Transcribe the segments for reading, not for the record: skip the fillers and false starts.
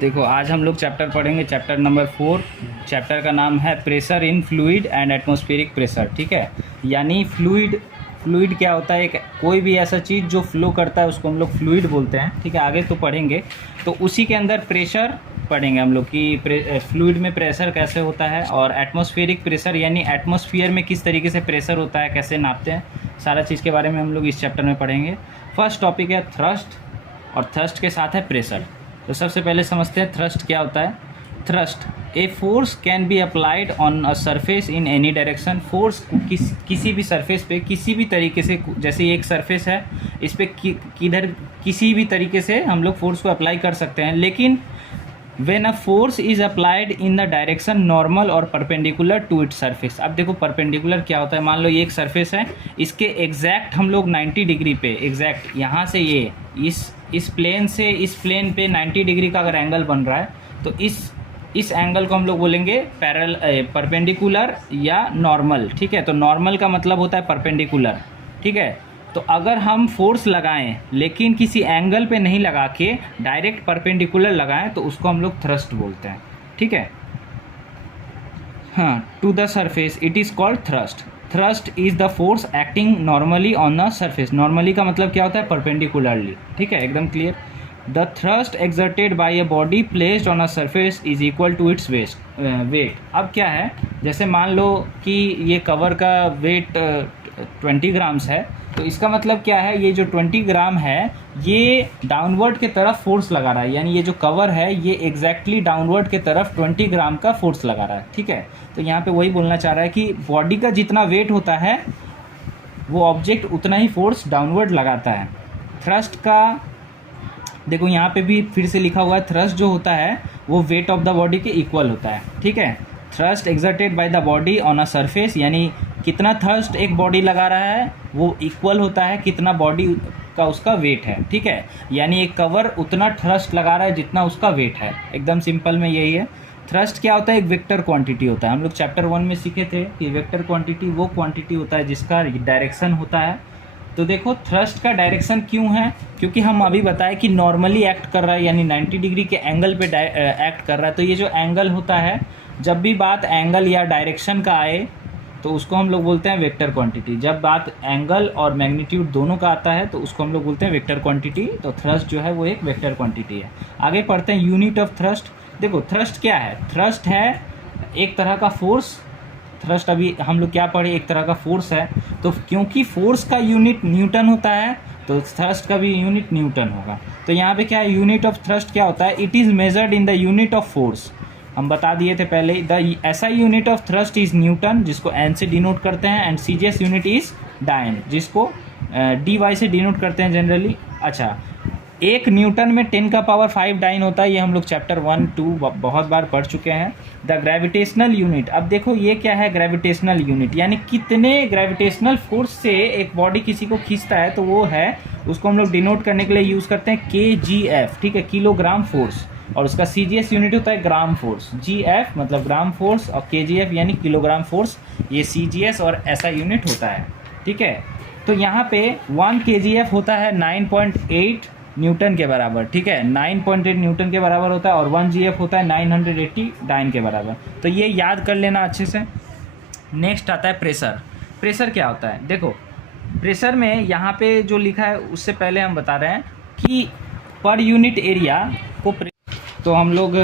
देखो आज हम लोग चैप्टर पढ़ेंगे, चैप्टर नंबर 4। चैप्टर का नाम है pressure in fluid and atmospheric pressure. ठीक है, यानी फ्लूइड क्या होता है? एक कोई भी ऐसा चीज़ जो फ्लो करता है उसको हम लोग फ्लूइड बोलते हैं। ठीक है, आगे तो पढ़ेंगे। तो उसी के अंदर प्रेशर पढ़ेंगे हम लोग कि फ्लूइड में प्रेशर कैसे होता है, और एटमॉस्फेरिक प्रेशर यानी एटमॉस्फेयर में किस तरीके से प्रेशर होता है, कैसे नापते हैं, सारा चीज़ के बारे में हम लोग इस चैप्टर में पढ़ेंगे। फर्स्ट टॉपिक है थ्रस्ट, और थ्रस्ट के साथ है प्रेशर। तो सबसे पहले समझते हैं थ्रस्ट क्या होता है। Thrust a force can be applied on a surface in any direction. Force किसी भी सरफेस पे किसी भी तरीके से, जैसे ये एक सरफेस है, इस पर किधर किसी भी तरीके से हम लोग फोर्स को अप्लाई कर सकते हैं। लेकिन when a force is applied in the direction normal और परपेंडिकुलर टू इट सरफेस। अब देखो परपेंडिकुलर क्या होता है। मान लो ये एक सरफेस है, इसके एग्जैक्ट हम लोग 90 डिग्री पे, एग्जैक्ट यहाँ से ये इस प्लेन से इस प्लेन पे 90 डिग्री का अगर एंगल बन रहा है तो इस एंगल को हम लोग बोलेंगे परपेंडिकुलर या नॉर्मल। ठीक है, तो नॉर्मल का मतलब होता है परपेंडिकुलर। ठीक है, तो अगर हम फोर्स लगाएं लेकिन किसी एंगल पे नहीं लगा के डायरेक्ट परपेंडिकुलर लगाएं तो उसको हम लोग थ्रस्ट बोलते हैं। ठीक है, हाँ, to the surface it is called thrust. Thrust is the force acting normally on the surface. Normally का मतलब क्या होता है? परपेंडिकुलरली। ठीक है, एकदम clear. The thrust exerted by a body placed on a surface is equal to its weight. अब क्या है, जैसे मान लो कि ये कवर का वेट 20 ग्राम्स है, तो इसका मतलब क्या है? ये जो 20 ग्राम है ये डाउनवर्ड के तरफ फोर्स लगा रहा है, यानी ये जो कवर है ये एग्जैक्टली डाउनवर्ड के तरफ 20 ग्राम का फोर्स लगा रहा है। ठीक है, तो यहाँ पे वही बोलना चाह रहा है कि बॉडी का जितना वेट होता है वो ऑब्जेक्ट उतना ही फोर्स डाउनवर्ड लगाता है। थ्रस्ट का देखो यहाँ पे भी फिर से लिखा हुआ है, थ्रस्ट जो होता है वो वेट ऑफ द बॉडी के इक्वल होता है। ठीक है, thrust exerted by the body on a surface, यानी कितना थ्रस्ट एक बॉडी लगा रहा है वो इक्वल होता है कितना बॉडी का उसका वेट है। ठीक है, यानी एक कवर उतना थ्रस्ट लगा रहा है जितना उसका वेट है। एकदम सिंपल में यही है। थ्रस्ट क्या होता है? एक वेक्टर क्वांटिटी होता है। हम लोग चैप्टर 1 में सीखे थे कि वेक्टर क्वांटिटी वो क्वांटिटी होता है जिसका डायरेक्शन होता है। तो देखो थ्रस्ट का डायरेक्शन क्यों है? क्योंकि हम अभी बताए कि नॉर्मली एक्ट कर रहा है, यानी 90 डिग्री के एंगल पे एक्ट कर रहा है। तो ये जो एंगल होता है, जब भी बात एंगल या डायरेक्शन का आए तो उसको हम लोग बोलते हैं वेक्टर क्वांटिटी। जब बात एंगल और मैग्नीट्यूड दोनों का आता है तो उसको हम लोग बोलते हैं वेक्टर क्वांटिटी। तो थ्रस्ट जो है वो एक वेक्टर क्वांटिटी है। आगे पढ़ते हैं यूनिट ऑफ थ्रस्ट। देखो थ्रस्ट क्या है? थ्रस्ट है एक तरह का फोर्स। थ्रस्ट अभी हम लोग क्या पढ़े? एक तरह का फोर्स है। तो क्योंकि फोर्स का यूनिट न्यूटन होता है तो थ्रस्ट का भी यूनिट न्यूटन होगा। तो यहाँ पे क्या है? यूनिट ऑफ थ्रस्ट क्या होता है? It is measured in the unit of force. हम बता दिए थे पहले, the SI unit of thrust is Newton, जिसको एन से डिनोट करते हैं, एंड सीजीएस यूनिट इज डायन, जिसको डी वाई से डिनोट करते हैं जनरली। अच्छा, एक न्यूटन में 10 का पावर 5 डाइन होता है। ये हम लोग चैप्टर 1, 2 बहुत बार पढ़ चुके हैं। द ग्रेविटेशनल यूनिट, अब देखो ये क्या है? ग्रेविटेशनल यूनिट यानी कितने ग्रेविटेशनल फोर्स से एक बॉडी किसी को खींचता है, तो वो है, उसको हम लोग डिनोट करने के लिए यूज़ करते हैं KGF। ठीक है, किलोग्राम फोर्स। और उसका CGS यूनिट होता है ग्राम फोर्स। GF मतलब ग्राम फोर्स, और KGF यानी किलोग्राम फोर्स। ये CGS और ऐसा यूनिट होता है। ठीक है, तो यहाँ पे 1 KGF होता है 9.8 न्यूटन के बराबर। ठीक है, 9.8 न्यूटन के बराबर होता है, और 1 GF होता है 980 डाइन के बराबर। तो ये याद कर लेना अच्छे से। नेक्स्ट आता है प्रेशर। प्रेशर क्या होता है? देखो प्रेशर में यहाँ पे जो लिखा है उससे पहले हम बता रहे हैं कि पर यूनिट एरिया को तो हम लोग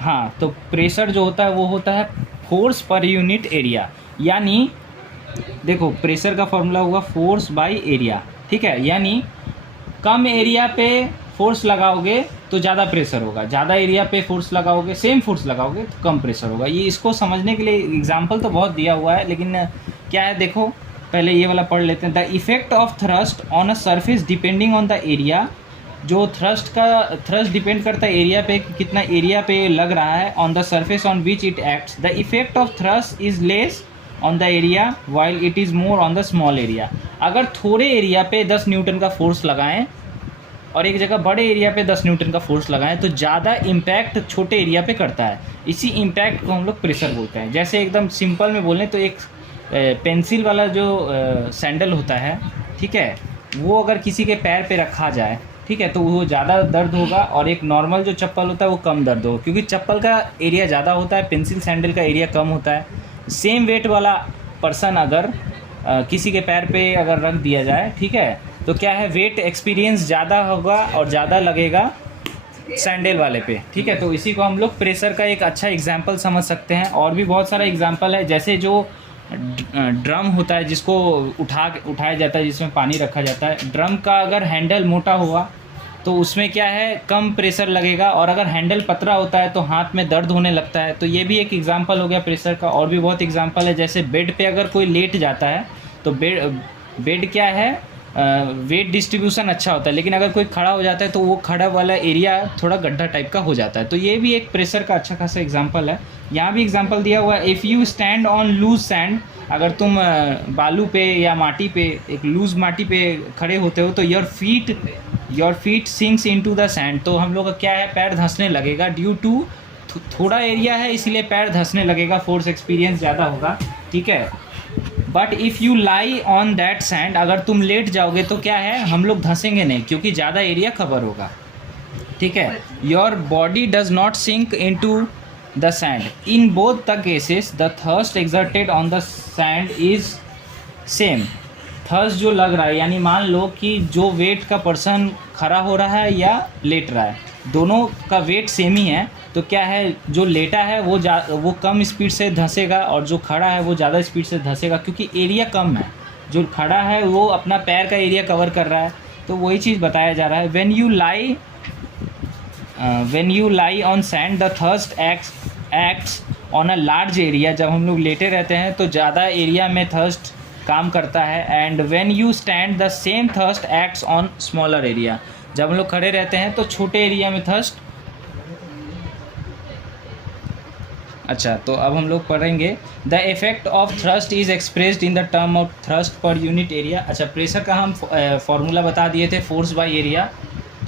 हाँ, तो प्रेशर जो होता है वो होता है फोर्स पर यूनिट एरिया। यानी देखो प्रेशर का फॉर्मूला होगा फोर्स बाय एरिया। ठीक है, यानी कम एरिया पे फोर्स लगाओगे तो ज़्यादा प्रेशर होगा, ज़्यादा एरिया पे फोर्स लगाओगे, सेम फोर्स लगाओगे तो कम प्रेशर होगा। ये इसको समझने के लिए एग्जांपल तो बहुत दिया हुआ है, लेकिन क्या है देखो पहले ये वाला पढ़ लेते हैं। The effect of thrust on a surface depending on the area. जो थ्रस्ट डिपेंड करता है एरिया पे, कितना एरिया पे लग रहा है, on the surface on which it acts. The effect of thrust is less on the area while it is more on the small area. अगर थोड़े एरिया पे 10 न्यूटन का फोर्स लगाएं और एक जगह बड़े एरिया पे 10 न्यूटन का फोर्स लगाएं तो ज़्यादा इम्पैक्ट छोटे एरिया पे करता है। इसी इम्पैक्ट को हम लोग प्रेशर बोलते हैं। जैसे एकदम सिंपल में बोलें तो एक पेंसिल वाला जो सैंडल होता है, ठीक है, वो अगर किसी के पैर पे रखा जाए ठीक है, तो वो ज़्यादा दर्द होगा, और एक नॉर्मल जो चप्पल होता है वो कम दर्द होगा, क्योंकि चप्पल का एरिया ज़्यादा होता है, पेंसिल सैंडल का एरिया कम होता है। सेम वेट वाला पर्सन अगर किसी के पैर पे अगर रख दिया जाए, ठीक है, तो क्या है, वेट एक्सपीरियंस ज़्यादा होगा और ज़्यादा लगेगा सैंडल वाले पे, ठीक है। तो इसी को हम लोग प्रेशर का एक अच्छा एग्जांपल समझ सकते हैं। और भी बहुत सारा एग्जांपल है, जैसे जो ड्रम होता है जिसको उठाया जाता है, जिसमें पानी रखा जाता है, ड्रम का अगर हैंडल मोटा हुआ तो उसमें क्या है, कम प्रेशर लगेगा, और अगर हैंडल पतला होता है तो हाथ में दर्द होने लगता है। तो ये भी एक एग्जांपल हो गया प्रेशर का। और भी बहुत एग्जांपल है, जैसे बेड पे अगर कोई लेट जाता है तो बेड क्या है, वेट डिस्ट्रीब्यूशन अच्छा होता है, लेकिन अगर कोई खड़ा हो जाता है तो वो खड़ा वाला एरिया थोड़ा गड्ढा टाइप का हो जाता है। तो ये भी एक प्रेशर का अच्छा खासा एग्जांपल है। यहाँ भी एग्जांपल दिया हुआ है, if you stand on loose sand, अगर तुम बालू पे या माटी पे, एक लूज माटी पे खड़े होते हो, तो your feet sinks into the sand. तो हम लोग का क्या है, पैर धंसने लगेगा, ड्यू टू थोड़ा एरिया है इसलिए पैर धंसने लगेगा, फोर्स एक्सपीरियंस ज़्यादा होगा, ठीक है। But if you lie on that sand, अगर तुम लेट जाओगे तो क्या है, हम लोग धंसेंगे नहीं, क्योंकि ज़्यादा एरिया कवर होगा, ठीक है। Your body does not sink in to the sand. In both the cases the thrust exerted on the sand is same. Thrust जो लग रहा है, यानी मान लो कि जो वेट का पर्सन खड़ा हो रहा है या लेट रहा है, दोनों का वेट सेम ही है, तो क्या है, जो लेटा है वो कम स्पीड से धंसेगा, और जो खड़ा है वो ज़्यादा स्पीड से धंसेगा, क्योंकि एरिया कम है। जो खड़ा है वो अपना पैर का एरिया कवर कर रहा है। तो वही चीज़ बताया जा रहा है, when you lie on sand the thrust acts on a large area. जब हम लोग लेटे रहते हैं तो ज़्यादा एरिया में थर्स्ट काम करता है। And when you stand the same thrust acts on smaller area. जब हम लोग खड़े रहते हैं तो छोटे एरिया में थर्स्ट। अच्छा, तो अब हम लोग पढ़ेंगे, the effect of thrust is expressed in the term of thrust per unit area. अच्छा, प्रेशर का हम फॉर्मूला बता दिए थे, फोर्स बाय एरिया,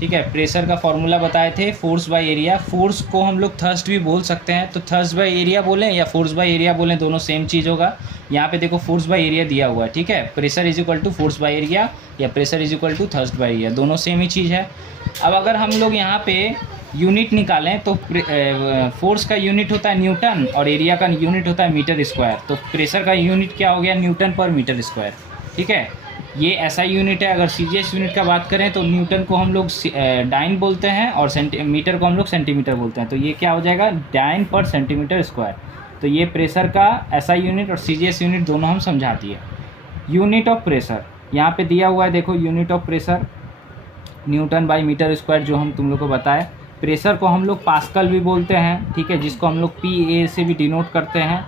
ठीक है। प्रेशर का फॉर्मूला बताए थे, फोर्स बाय एरिया। फोर्स को हम लोग थ्रस्ट भी बोल सकते हैं, तो थ्रस्ट बाय एरिया बोलें या फोर्स बाय एरिया बोलें, दोनों सेम चीज़ होगा। यहाँ पे देखो फोर्स बाय एरिया दिया हुआ है, ठीक है। Pressure is equal to force by area या pressure is equal to thrust by area, दोनों सेम ही चीज़ है। अब अगर हम लोग यहाँ पे यूनिट निकालें तो फोर्स का यूनिट होता है न्यूटन और एरिया का यूनिट होता है मीटर स्क्वायर। तो प्रेशर का यूनिट क्या हो गया, न्यूटन पर मीटर स्क्वायर, ठीक है। ये ऐसा यूनिट है। अगर सीजीएस यूनिट का बात करें तो न्यूटन को हम लोग डाइन बोलते हैं और मीटर को हम लोग सेंटीमीटर बोलते हैं। तो ये क्या हो जाएगा, डाइन पर सेंटीमीटर स्क्वायर। तो ये प्रेशर का एसआई यूनिट और सीजीएस यूनिट दोनों हम समझा दिए। यूनिट ऑफ प्रेशर यहाँ पे दिया हुआ है, देखो unit of pressure newton by metre square, जो हम तुम लोग को बताए। प्रेशर को हम लोग पास्कल भी बोलते हैं, ठीक है, जिसको हम लोग पी ए से भी डिनोट करते हैं,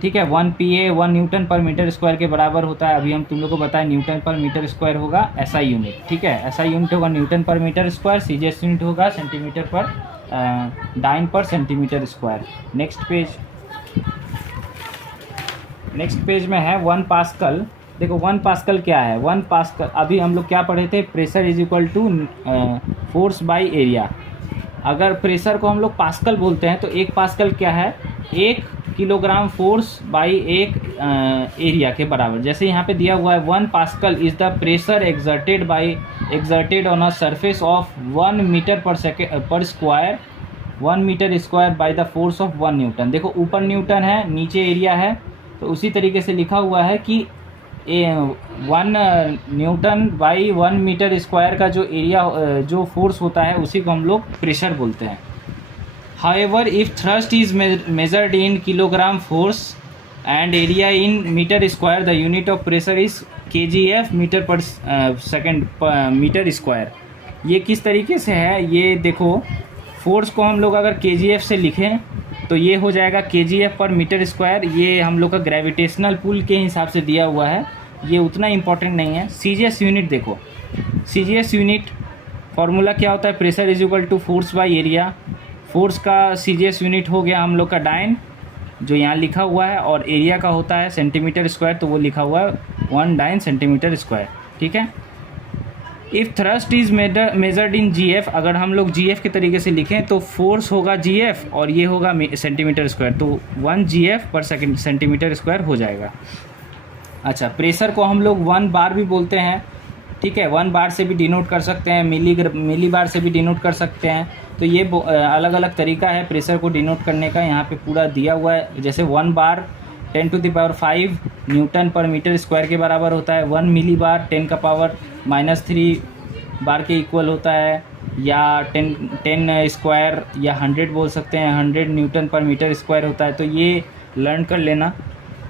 ठीक है। 1 PA 1 न्यूटन पर मीटर स्क्वायर के बराबर होता है। अभी हम तुम लोग को बताएं न्यूटन पर मीटर स्क्वायर होगा एसआई यूनिट, ठीक है। एसआई यूनिट होगा न्यूटन पर मीटर स्क्वायर, सीजीएस यूनिट होगा सेंटीमीटर पर डाइन पर सेंटीमीटर स्क्वायर। नेक्स्ट पेज में है 1 पास्कल। देखो 1 पास्कल क्या है, 1 पास्कल अभी हम लोग क्या पढ़े थे, pressure is equal to force by area. अगर प्रेशर को हम लोग पास्कल बोलते हैं तो 1 पास्कल क्या है, 1 किलोग्राम फोर्स बाई 1 एरिया के बराबर। जैसे यहाँ पे दिया हुआ है 1 pascal is the pressure exerted on a surface of 1 metre per square 1 metre square by the force of 1 newton. देखो ऊपर न्यूटन है, नीचे एरिया है, तो उसी तरीके से लिखा हुआ है कि 1 न्यूटन बाई 1 मीटर स्क्वायर का जो एरिया जो फोर्स होता है उसी को हम लोग प्रेशर बोलते हैं। However, if thrust is measured in kilogram force and area in meter square, the unit of pressure is kgf metre पर सेकेंड मीटर स्क्वायर। ये किस तरीके से है, ये देखो फोर्स को हम लोग अगर kgf से लिखें तो ये हो जाएगा kgf पर मीटर स्क्वायर। ये हम लोग का ग्रेविटेशनल पुल के हिसाब से दिया हुआ है, ये उतना इम्पोर्टेंट नहीं है। सीजीएस यूनिट देखो, सीजीएस यूनिट फॉर्मूला क्या होता है, pressure is equal to force by area. Force का सीजीएस यूनिट हो गया हम लोग का डाइन, जो यहाँ लिखा हुआ है, और एरिया का होता है सेंटीमीटर स्क्वायर, तो वो लिखा हुआ है 1 डाइन सेंटीमीटर स्क्वायर, ठीक है। If thrust is measured in GF, अगर हम लोग जीएफ के तरीके से लिखें तो फोर्स होगा जीएफ और ये होगा सेंटीमीटर स्क्वायर, तो 1 जीएफ पर सेंटीमीटर स्क्वायर हो जाएगा। अच्छा, प्रेशर को हम लोग 1 बार भी बोलते हैं, ठीक है, 1 बार से भी डिनोट कर सकते हैं, मिली बार से भी डिनोट कर सकते हैं। तो ये अलग अलग तरीका है प्रेशर को डिनोट करने का, यहाँ पे पूरा दिया हुआ है। जैसे 1 बार 10⁻5 न्यूटन पर मीटर स्क्वायर के बराबर होता है, 1 मिली बार 10⁻³ बार के इक्वल होता है, या 10 स्क्वायर या 100 बोल सकते हैं, 100 न्यूटन पर मीटर स्क्वायर होता है। तो ये लर्न कर लेना।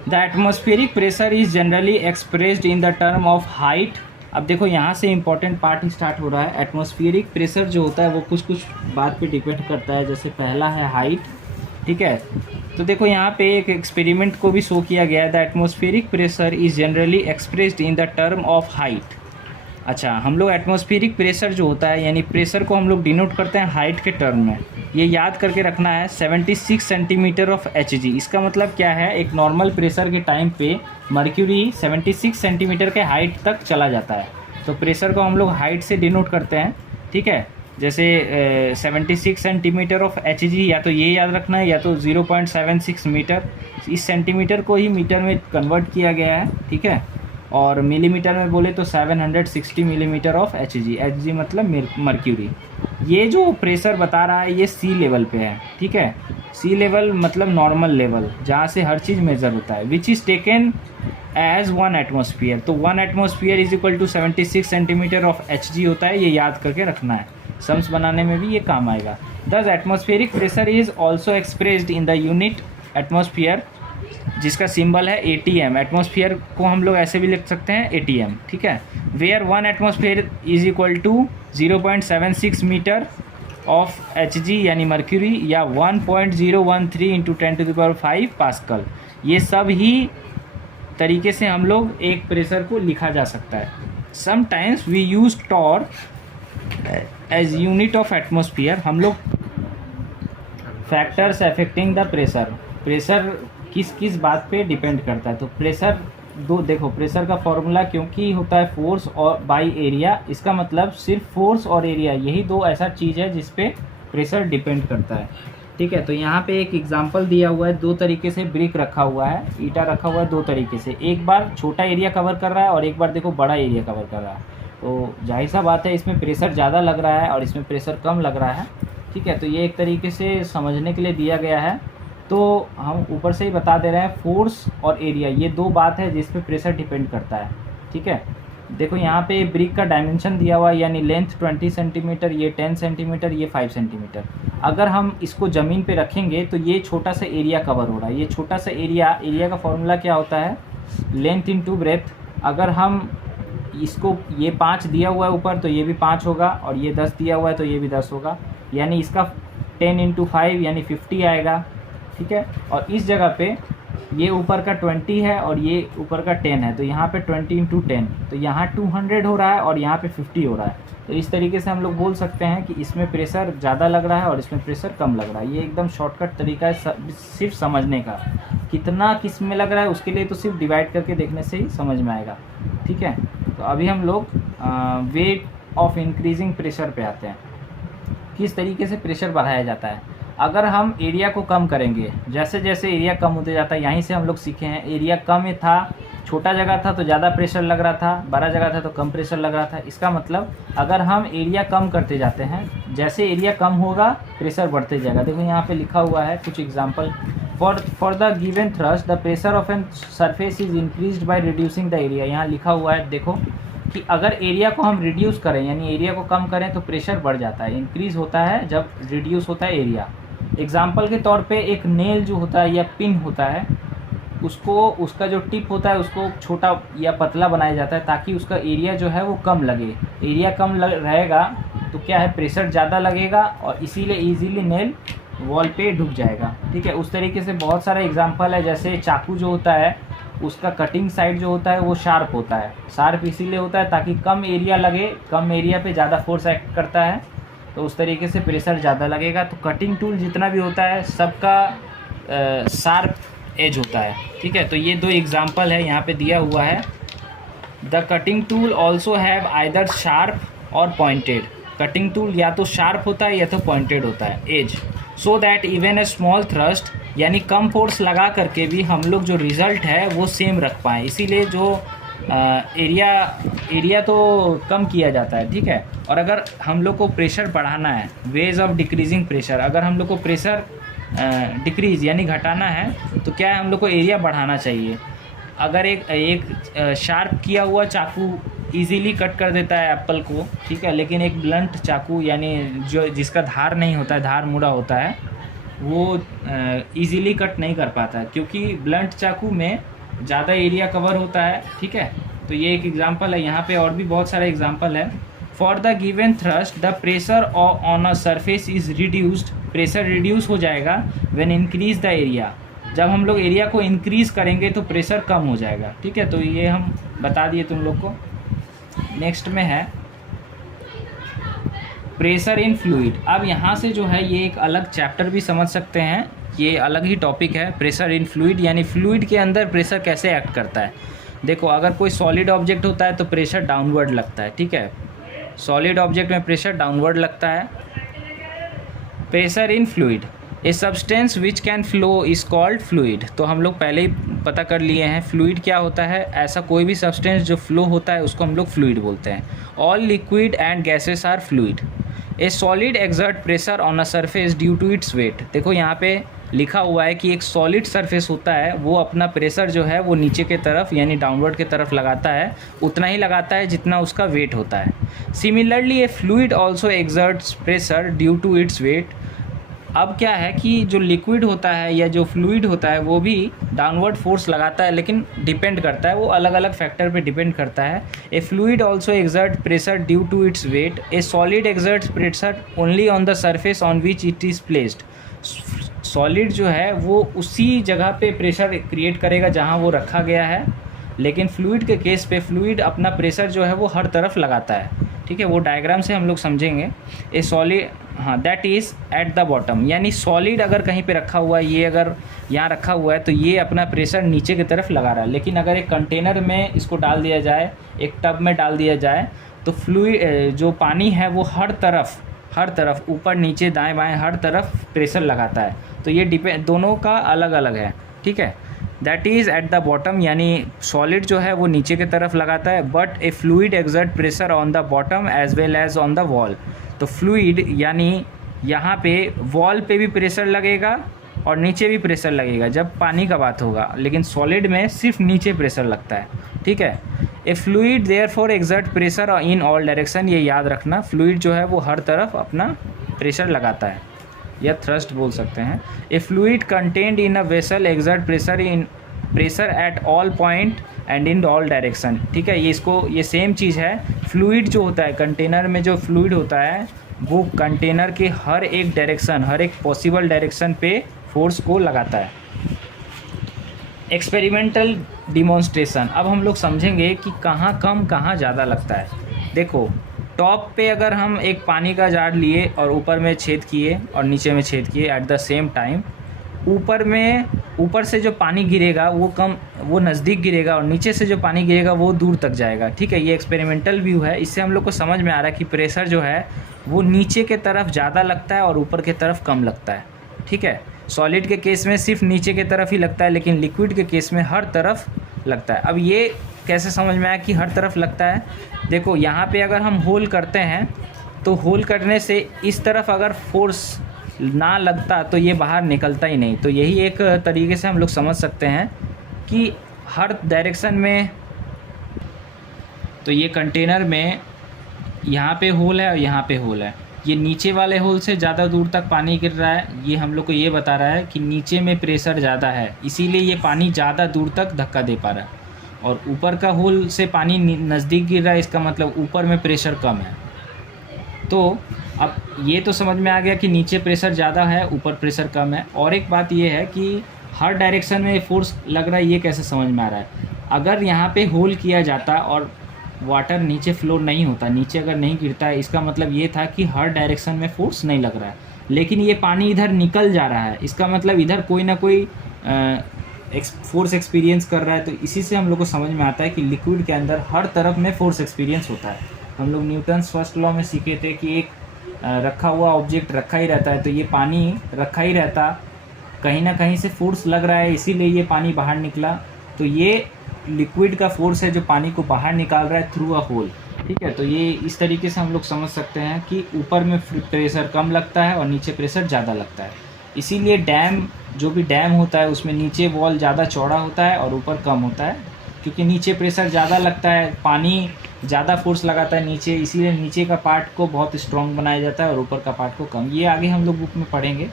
The atmospheric pressure is generally expressed in the term of height. अब देखो यहाँ से इंपॉर्टेंट पार्ट स्टार्ट हो रहा है। एटमॉस्फेरिक प्रेशर जो होता है वो कुछ कुछ बात पे डिपेंड करता है। जैसे पहला है हाइट, ठीक है। तो देखो यहाँ पे एक एक्सपेरिमेंट को भी शो किया गया है। The atmospheric pressure is generally expressed in the term of height. अच्छा, हम लोग एटमॉस्फेरिक प्रेशर जो होता है यानी प्रेशर को हम लोग डिनोट करते हैं हाइट के टर्म में। ये याद करके रखना है, 76 सेंटीमीटर ऑफ Hg। इसका मतलब क्या है, एक नॉर्मल प्रेशर के टाइम पे मर्क्यूरी 76 सेंटीमीटर के हाइट तक चला जाता है। तो प्रेशर को हम लोग हाइट से डिनोट करते हैं, ठीक है। जैसे 76 सेंटीमीटर ऑफ Hg, या तो ये याद रखना है या तो 0.76 मीटर। इस सेंटीमीटर को ही मीटर में कन्वर्ट किया गया है, ठीक है। और मिलीमीटर में बोले तो 760 मिलीमीटर ऑफ Hg मतलब मर्क्यूरी। ये जो प्रेशर बता रहा है ये सी लेवल पे है, ठीक है। सी लेवल मतलब नॉर्मल लेवल, जहाँ से हर चीज़ मेजर होता है, which is taken as 1 atmosphere. तो 1 atmosphere is equal to 76 centimetre of Hg होता है। ये याद करके रखना है, सम्स बनाने में भी ये काम आएगा। दस atmospheric pressure is also expressed in the unit atmosphere, जिसका सिंबल है ATM। एटमॉस्फेयर को हम लोग ऐसे भी लिख सकते हैं ATM, ठीक है। Where 1 atmosphere is equal to 0.76 metre of Hg यानी मर्क्यूरी, या 1.013 इंटू 10⁵ पास्कल। ये सब ही तरीके से हम लोग एक प्रेशर को लिखा जा सकता है। Sometimes we use torr as unit of atmosphere. हम लोग factors affecting the pressure, pressure किस किस बात पे डिपेंड करता है। तो प्रेशर देखो प्रेशर का फॉर्मूला क्योंकि होता है फोर्स और बाई एरिया, इसका मतलब सिर्फ फोर्स और एरिया, यही दो ऐसा चीज़ है जिस पे प्रेशर डिपेंड करता है, ठीक है। तो यहाँ पे एक एग्जांपल दिया हुआ है, 2 तरीके से ब्रिक रखा हुआ है, ईटा रखा हुआ है 2 तरीके से। एक बार छोटा एरिया कवर कर रहा है और एक बार देखो बड़ा एरिया कवर कर रहा है। तो जाहिर सा बात है इसमें प्रेशर ज़्यादा लग रहा है और इसमें प्रेशर कम लग रहा है, ठीक है। तो ये एक तरीके से समझने के लिए दिया गया है। तो हम ऊपर से ही बता दे रहे हैं, फोर्स और एरिया ये 2 बात है जिस पे प्रेशर डिपेंड करता है, ठीक है। देखो यहाँ पे ब्रिक का डायमेंशन दिया हुआ है, यानी लेंथ 20 सेंटीमीटर, ये 10 सेंटीमीटर, ये 5 सेंटीमीटर। अगर हम इसको ज़मीन पे रखेंगे तो ये छोटा सा एरिया कवर हो रहा है। ये छोटा सा एरिया का फॉर्मूला क्या होता है, लेंथ इंटू ब्रेथ। अगर हम इसको, ये 5 दिया हुआ है ऊपर तो ये भी 5 होगा, और ये 10 दिया हुआ है तो ये भी 10 होगा, यानी इसका 10 इंटू 5 यानी 50 आएगा, ठीक है। और इस जगह पे ये ऊपर का 20 है और ये ऊपर का 10 है, तो यहाँ पे 20 इंटू 10, तो यहाँ 200 हो रहा है और यहाँ पे 50 हो रहा है। तो इस तरीके से हम लोग बोल सकते हैं कि इसमें प्रेशर ज़्यादा लग रहा है और इसमें प्रेशर कम लग रहा है। ये एकदम शॉर्टकट तरीका है सिर्फ समझने का, कितना किस में लग रहा है उसके लिए तो सिर्फ डिवाइड करके देखने से ही समझ में आएगा, ठीक है। तो अभी हम लोग वेट ऑफ इंक्रीजिंग प्रेशर पे आते हैं, किस तरीके से प्रेशर बढ़ाया जाता है। अगर हम एरिया को कम करेंगे, जैसे जैसे एरिया कम होते जाता है, यहीं से हम लोग सीखे हैं, एरिया कम ही था, छोटा जगह था तो ज़्यादा प्रेशर लग रहा था, बड़ा जगह था तो कम प्रेशर लग रहा था। इसका मतलब अगर हम एरिया कम करते जाते हैं, जैसे एरिया कम होगा प्रेशर बढ़ते जाएगा। देखो यहाँ पे लिखा हुआ है कुछ example, for the given thrust the pressure of an surface is increased by reducing the area. यहाँ लिखा हुआ है देखो कि अगर एरिया को हम रिड्यूस करें यानी एरिया को कम करें तो प्रेशर बढ़ जाता है। इंक्रीज़ होता है जब रिड्यूस होता है एरिया। एग्जाम्पल के तौर पे एक नेल जो होता है या पिन होता है, उसको, उसका जो टिप होता है उसको छोटा या पतला बनाया जाता है ताकि उसका एरिया जो है वो कम लगे। एरिया कम रहेगा तो क्या है, प्रेशर ज़्यादा लगेगा और इसीलिए इजीली नेल वॉल पे ढुक जाएगा, ठीक है। उस तरीके से बहुत सारे एग्जांपल है, जैसे चाकू जो होता है उसका कटिंग साइड जो होता है वो शार्प होता है। शार्प इसीलिए होता है ताकि कम एरिया लगे, कम एरिया पे ज़्यादा फोर्स एक्ट करता है, तो उस तरीके से प्रेशर ज़्यादा लगेगा। तो कटिंग टूल जितना भी होता है सबका शार्प एज होता है, ठीक है। तो ये 2 एग्जांपल है यहाँ पे दिया हुआ है। The cutting tool also have either sharp और पॉइंटेड। कटिंग टूल या तो शार्प होता है या तो पॉइंटेड होता है edge, so that even a small thrust यानी कम फोर्स लगा करके भी हम लोग जो रिज़ल्ट है वो सेम रख पाएँ। इसीलिए जो एरिया तो कम किया जाता है, ठीक है। और अगर हम लोग को प्रेशर बढ़ाना है, वेज ऑफ डिक्रीजिंग प्रेशर, अगर हम लोग को प्रेशर डिक्रीज़ यानी घटाना है तो क्या है, हम लोग को एरिया बढ़ाना चाहिए। अगर एक शार्प किया हुआ चाकू इजीली कट कर देता है एप्पल को, ठीक है, लेकिन एक ब्लंट चाकू यानी जो जिसका धार नहीं होता है, धार मुड़ा होता है, वो इजीली कट नहीं कर पाता है, क्योंकि ब्लंट चाकू में ज़्यादा एरिया कवर होता है, ठीक है। तो ये एक एग्जांपल है, यहाँ पे और भी बहुत सारे एग्जांपल है। For the given thrust the pressure on a surface is reduced, pressure reduce हो जाएगा व्हेन इंक्रीज द एरिया, जब हम लोग एरिया को इंक्रीज़ करेंगे तो प्रेशर कम हो जाएगा, ठीक है। तो ये हम बता दिए तुम लोग को। नेक्स्ट में है प्रेशर इन फ्लूइड। अब यहाँ से जो है ये एक अलग चैप्टर भी समझ सकते हैं, ये अलग ही टॉपिक है, प्रेशर इन फ्लूइड, यानी फ्लूइड के अंदर प्रेशर कैसे एक्ट करता है। देखो, अगर कोई सॉलिड ऑब्जेक्ट होता है तो प्रेशर डाउनवर्ड लगता है, ठीक है, सॉलिड ऑब्जेक्ट में प्रेशर डाउनवर्ड लगता है। Pressure in fluid, a substance which can flow is called fluid. तो हम लोग पहले ही पता कर लिए हैं फ्लूइड क्या होता है। ऐसा कोई भी सब्सटेंस जो फ्लो होता है उसको हम लोग फ्लूइड बोलते हैं। All liquid and gases are fluid. A solid exert pressure on a surface due to its weight. देखो यहाँ पे लिखा हुआ है कि एक सॉलिड सरफेस होता है, वो अपना प्रेशर जो है वो नीचे के तरफ यानी डाउनवर्ड के तरफ लगाता है, उतना ही लगाता है जितना उसका वेट होता है। Similarly a fluid also exerts pressure due to its weight. अब क्या है कि जो लिक्विड होता है या जो फ्लूइड होता है वो भी डाउनवर्ड फोर्स लगाता है, लेकिन डिपेंड करता है, वो अलग अलग फैक्टर पे डिपेंड करता है। A fluid also exert pressure due to its weight. A solid exerts pressure only on the surface on which it is placed. Solid जो है वो उसी जगह पे प्रेशर क्रिएट करेगा जहाँ वो रखा गया है, लेकिन फ्लूइड के केस पे फ्लूइड अपना प्रेशर जो है वो हर तरफ लगाता है, ठीक है। वो डायग्राम से हम लोग समझेंगे। ए सॉलिड, हाँ, that is at the bottom, यानी सॉलिड अगर कहीं पे रखा हुआ है, ये अगर यहाँ रखा हुआ है तो ये अपना प्रेशर नीचे की तरफ लगा रहा है। लेकिन अगर एक कंटेनर में इसको डाल दिया जाए, एक टब में डाल दिया जाए, तो फ्लूइड जो पानी है वो हर तरफ ऊपर नीचे दाएं बाएं हर तरफ प्रेशर लगाता है। तो ये डिपेंड, दोनों का अलग अलग है, ठीक है। That is at the bottom, यानी सॉलिड जो है वो नीचे की तरफ लगाता है, but a fluid exert pressure on the bottom as well as on the wall. तो फ्लूइड यानी यहाँ पे वॉल पे भी प्रेशर लगेगा और नीचे भी प्रेशर लगेगा जब पानी का बात होगा, लेकिन सॉलिड में सिर्फ नीचे प्रेशर लगता है, ठीक है। A fluid therefore exert pressure in all direction, ये याद रखना, फ्लूइड जो है वो हर तरफ अपना प्रेशर लगाता है, या थ्रस्ट बोल सकते हैं। ए fluid contained in a vessel exert pressure at all point and in all direction, ठीक है। ये सेम चीज़ है। फ्लूइड जो होता है, कंटेनर में जो फ्लूइड होता है वो कंटेनर के हर एक डायरेक्शन, हर एक पॉसिबल डायरेक्शन पे फोर्स को लगाता है। एक्सपेरिमेंटल डिमॉन्स्ट्रेशन, अब हम लोग समझेंगे कि कहाँ कम कहाँ ज़्यादा लगता है। देखो, टॉप पे अगर हम एक पानी का जार लिए और ऊपर में छेद किए और नीचे में छेद किए एट द सेम टाइम, ऊपर से जो पानी गिरेगा वो नज़दीक गिरेगा और नीचे से जो पानी गिरेगा वो दूर तक जाएगा, ठीक है। ये एक्सपेरिमेंटल व्यू है। इससे हम लोग को समझ में आ रहा है कि प्रेशर जो है वो नीचे के तरफ ज़्यादा लगता है और ऊपर के तरफ कम लगता है, ठीक है। सॉलिड के केस में सिर्फ नीचे के तरफ ही लगता है, लेकिन लिक्विड के केस में हर तरफ लगता है। अब ये कैसे समझ में आया कि हर तरफ लगता है। देखो, यहाँ पे अगर हम होल करते हैं तो होल करने से इस तरफ अगर फोर्स ना लगता तो ये बाहर निकलता ही नहीं। तो यही एक तरीके से हम लोग समझ सकते हैं कि हर डायरेक्शन में, तो ये कंटेनर में यहाँ पे होल है और यहाँ पे होल है, ये नीचे वाले होल से ज़्यादा दूर तक पानी गिर रहा है। ये हम लोग को ये बता रहा है कि नीचे में प्रेशर ज़्यादा है, इसीलिए ये पानी ज़्यादा दूर तक धक्का दे पा रहा है। और ऊपर का होल से पानी नज़दीक गिर रहा है, इसका मतलब ऊपर में प्रेशर कम है। तो अब ये तो समझ में आ गया कि नीचे प्रेशर ज़्यादा है, ऊपर प्रेशर कम है। और एक बात ये है कि हर डायरेक्शन में फोर्स लग रहा है, ये कैसे समझ में आ रहा है। अगर यहाँ पे होल किया जाता और वाटर नीचे फ्लो नहीं होता, नीचे अगर नहीं गिरता है, इसका मतलब ये था कि हर डायरेक्शन में फोर्स नहीं लग रहा है, लेकिन ये पानी इधर निकल जा रहा है, इसका मतलब इधर कोई ना कोई फोर्स एक्सपीरियंस कर रहा है। तो इसी से हम लोग को समझ में आता है कि लिक्विड के अंदर हर तरफ में फोर्स एक्सपीरियंस होता है। हम लोग न्यूटन्स फर्स्ट लॉ में सीखे थे कि एक रखा हुआ ऑब्जेक्ट रखा ही रहता है, तो ये पानी रखा ही रहता, कहीं ना कहीं से फोर्स लग रहा है, इसीलिए ये पानी बाहर निकला। तो ये लिक्विड का फोर्स है जो पानी को बाहर निकाल रहा है थ्रू अ होल। ठीक है, तो ये इस तरीके से हम लोग समझ सकते हैं कि ऊपर में प्रेशर कम लगता है और नीचे प्रेशर ज़्यादा लगता है। इसीलिए डैम, जो भी डैम होता है उसमें नीचे वॉल ज़्यादा चौड़ा होता है और ऊपर कम होता है, क्योंकि नीचे प्रेशर ज़्यादा लगता है, पानी ज़्यादा फोर्स लगाता है नीचे, इसीलिए नीचे का पार्ट को बहुत स्ट्रॉन्ग बनाया जाता है और ऊपर का पार्ट को कम। ये आगे हम लोग बुक में पढ़ेंगे।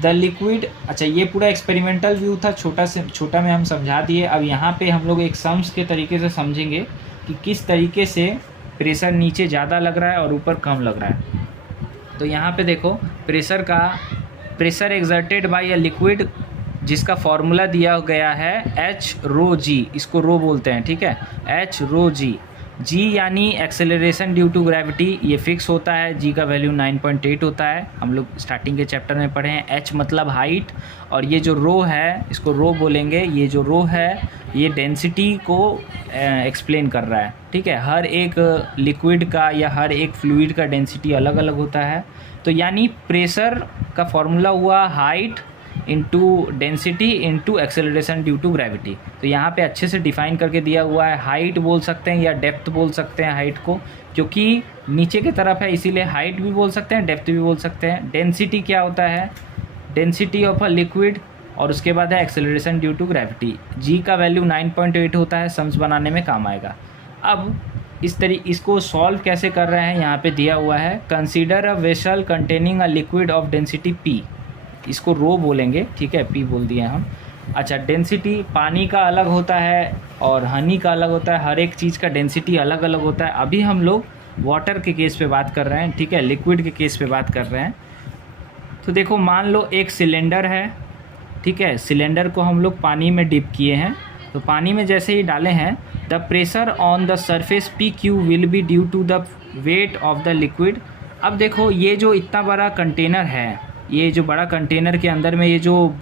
द लिक्विड, अच्छा ये पूरा एक्सपेरिमेंटल व्यू था, छोटा में हम समझा दिए। अब यहाँ पे हम लोग एक सम्स के तरीके से समझेंगे कि किस तरीके से प्रेशर नीचे ज़्यादा लग रहा है और ऊपर कम लग रहा है। तो यहाँ पे देखो pressure exerted by a liquid, जिसका फॉर्मूला दिया गया है एच रो जी, इसको रो बोलते हैं। ठीक है, एच रो जी। जी यानी एक्सेलरेशन ड्यू टू ग्रेविटी, ये फिक्स होता है। जी का वैल्यू 9.8 होता है, हम लोग स्टार्टिंग के चैप्टर में पढ़े हैं। एच मतलब हाइट, और ये जो रो है इसको रो बोलेंगे। ये जो रो है ये डेंसिटी को एक्सप्लेन कर रहा है। ठीक है, हर एक लिक्विड का या हर एक फ्लूइड का डेंसिटी अलग अलग होता है। तो यानी प्रेशर का फॉर्मूला हुआ height into density into acceleration due to gravity. तो यहाँ पे अच्छे से डिफाइन करके दिया हुआ है। हाइट बोल सकते हैं या डेप्थ बोल सकते हैं हाइट को, क्योंकि नीचे की तरफ है इसीलिए हाइट भी बोल सकते हैं, डेप्थ भी बोल सकते हैं। डेंसिटी क्या होता है, डेंसिटी ऑफ अ लिक्विड, और उसके बाद है एक्सेलरेशन ड्यू टू ग्रेविटी। जी का वैल्यू 9.8 होता है, सम्स बनाने में काम आएगा। अब इसको सॉल्व कैसे कर रहे हैं, यहाँ पे दिया हुआ है। Consider a vessel containing a liquid of density P, इसको रो बोलेंगे। ठीक है, पी बोल दिए हम। अच्छा, डेंसिटी पानी का अलग होता है और हनी का अलग होता है, हर एक चीज़ का डेंसिटी अलग अलग होता है। अभी हम लोग वाटर के केस पे बात कर रहे हैं। ठीक है, लिक्विड के केस पे बात कर रहे हैं। तो देखो, मान लो एक सिलेंडर है। ठीक है, सिलेंडर को हम लोग पानी में डिप किए हैं, तो पानी में जैसे ही डाले हैं, the pressure on the surface P Q will be due to the weight of the liquid. अब देखो, ये जो इतना बड़ा कंटेनर है, ये जो बड़ा कंटेनर के अंदर में ये जो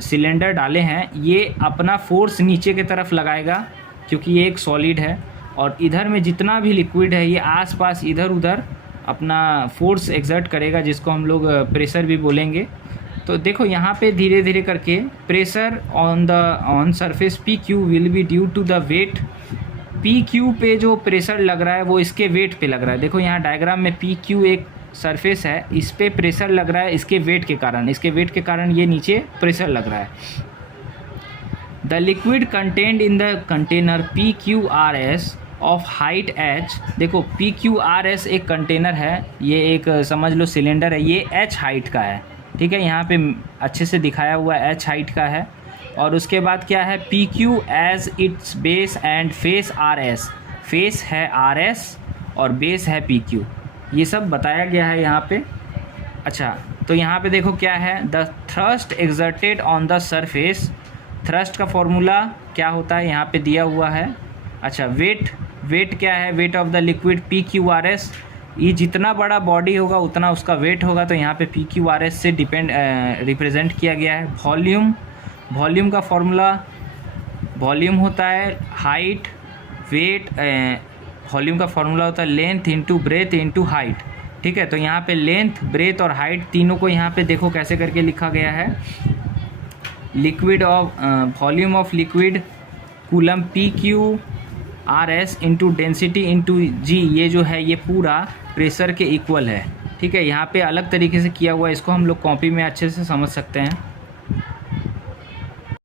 सिलेंडर डाले हैं, ये अपना फोर्स नीचे की तरफ लगाएगा क्योंकि ये एक सॉलिड है, और इधर में जितना भी लिक्विड है ये आसपास इधर उधर अपना फोर्स एक्सर्ट करेगा, जिसको हम लोग प्रेशर भी बोलेंगे। तो देखो यहाँ पे धीरे धीरे करके pressure on surface P Q will be due to the weight. P Q पे जो प्रेशर लग रहा है वो इसके वेट पे लग रहा है। देखो यहाँ डायग्राम में पी क्यू एक सरफेस है, इस पे प्रेशर लग रहा है इसके वेट के कारण, ये नीचे प्रेशर लग रहा है। The liquid contained in the container P Q R S of height H. देखो पी क्यू आर एस एक कंटेनर है, ये एक समझ लो सिलेंडर है, ये एच हाइट का है। ठीक है, यहाँ पे अच्छे से दिखाया हुआ एच हाइट का है। और उसके बाद क्या है, P Q as its base and face R S. Face है आर एस और बेस है पी क्यू, ये सब बताया गया है यहाँ पे। अच्छा, तो यहाँ पे देखो क्या है, the thrust exerted on the surface. Thrust का फॉर्मूला क्या होता है यहाँ पे दिया हुआ है। अच्छा, वेट क्या है, wait of the liquid P Q R S. ये जितना बड़ा बॉडी होगा उतना उसका वेट होगा, तो यहाँ पे पी क्यू आर एस से रिप्रेजेंट किया गया है। वॉल्यूम का फॉर्मूला, वॉल्यूम होता है हाइट वेट, वॉल्यूम का फॉर्मूला होता है length into breadth into height. ठीक है, तो यहाँ पे लेंथ ब्रेथ और हाइट तीनों को यहाँ पे देखो कैसे करके लिखा गया है। Liquid of volume of liquid कूलम P Q R S into density into g, ये जो है ये पूरा प्रेशर के इक्वल है। ठीक है, यहाँ पे अलग तरीके से किया हुआ है, इसको हम लोग कॉपी में अच्छे से समझ सकते हैं।